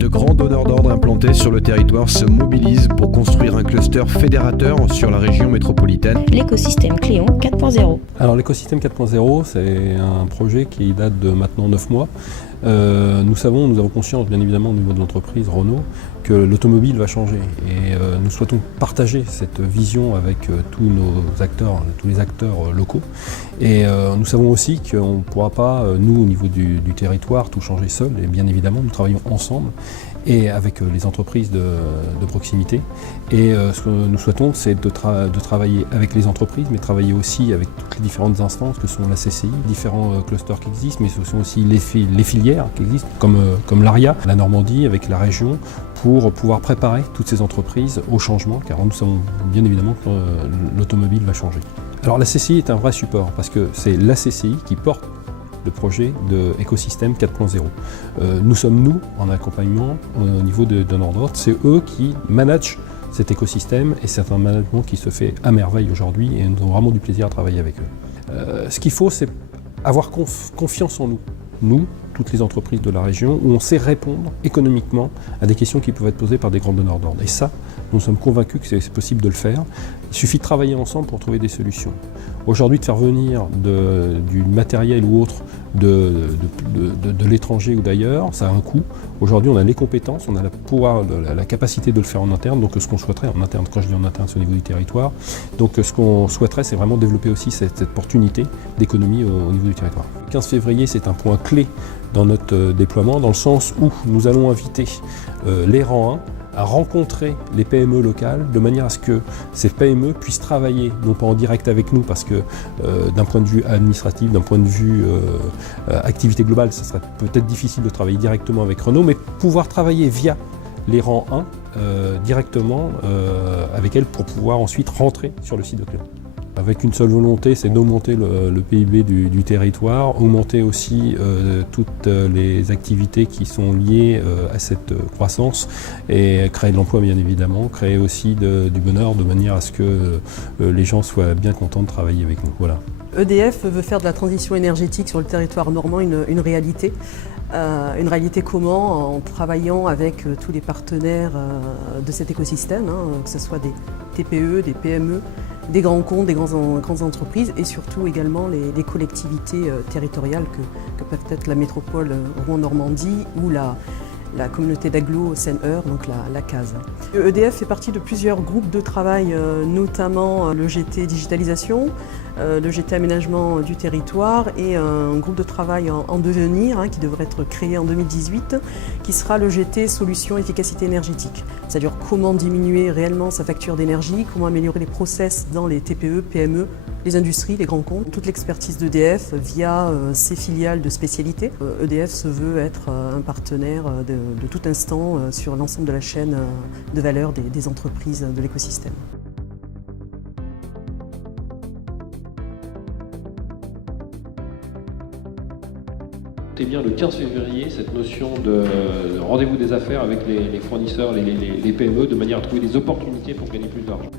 De grands donneurs d'ordre implantés sur le territoire se mobilisent pour construire un cluster fédérateur sur la région métropolitaine. L'écosystème Cléon 4.0. Alors l'écosystème 4.0, c'est un projet qui date de maintenant 9 mois. Nous avons conscience, bien évidemment, au niveau de l'entreprise Renault, que l'automobile va changer. Et nous souhaitons partager cette vision avec tous nos acteurs, tous les acteurs locaux. Et nous savons aussi qu'on ne pourra pas, nous, au niveau du territoire, tout changer seul. Et bien évidemment, nous travaillons ensemble et avec les entreprises de proximité. Et ce que nous souhaitons, c'est de travailler avec les entreprises, mais travailler aussi avec toutes les différentes instances que sont la CCI, différents clusters qui existent, mais ce sont aussi les filières qui existent, comme l'ARIA, la Normandie, avec la région, pour pouvoir préparer toutes ces entreprises au changement, car nous savons bien évidemment que l'automobile va changer. Alors la CCI est un vrai support, parce que c'est la CCI qui porte le projet de écosystème 4.0. Nous sommes, nous, en accompagnement au niveau de donneurs d'ordre. C'est eux qui managent cet écosystème et c'est un management qui se fait à merveille aujourd'hui et nous avons vraiment du plaisir à travailler avec eux. Ce qu'il faut, c'est avoir confiance en nous. Nous, toutes les entreprises de la région, où on sait répondre économiquement à des questions qui peuvent être posées par des grands donneurs d'ordre. Et ça, nous sommes convaincus que c'est possible de le faire. Il suffit de travailler ensemble pour trouver des solutions. Aujourd'hui, de faire venir du matériel ou autre de l'étranger ou d'ailleurs, ça a un coût. Aujourd'hui, on a les compétences, on a la capacité de le faire en interne. Donc ce qu'on souhaiterait, en interne, quand je dis en interne, c'est au niveau du territoire. Donc ce qu'on souhaiterait, c'est vraiment développer aussi cette opportunité d'économie au niveau du territoire. Le 15 février, c'est un point clé dans notre déploiement, dans le sens où nous allons inviter les rangs 1 à rencontrer les PME locales de manière à ce que ces PME puissent travailler, non pas en direct avec nous, parce que d'un point de vue administratif, d'un point de vue activité globale, ça serait peut-être difficile de travailler directement avec Renault, mais pouvoir travailler via les rangs 1 directement avec elles pour pouvoir ensuite rentrer sur le site de Cléon. Avec une seule volonté, c'est d'augmenter le PIB du territoire, augmenter aussi toutes les activités qui sont liées à cette croissance et créer de l'emploi bien évidemment, créer aussi du bonheur de manière à ce que les gens soient bien contents de travailler avec nous. Voilà. EDF veut faire de la transition énergétique sur le territoire normand une réalité. Une réalité comment? En travaillant avec tous les partenaires de cet écosystème, que ce soit des TPE, des PME, des grands comptes, des grandes entreprises et surtout également les collectivités territoriales que peuvent être la métropole Rouen-Normandie ou la communauté d'agglo Seine-Eure, donc la CASE. EDF fait partie de plusieurs groupes de travail, notamment le GT Digitalisation, le GT Aménagement du territoire et un groupe de travail en devenir qui devrait être créé en 2018, qui sera le GT Solutions Efficacité Énergétique. C'est-à-dire comment diminuer réellement sa facture d'énergie, comment améliorer les process dans les TPE, PME, les industries, les grands comptes, toute l'expertise d'EDF via ses filiales de spécialité. EDF se veut être un partenaire de tout instant sur l'ensemble de la chaîne de valeur des entreprises de l'écosystème. C'est bien le 15 février cette notion de rendez-vous des affaires avec les fournisseurs, les PME, de manière à trouver des opportunités pour gagner plus d'argent.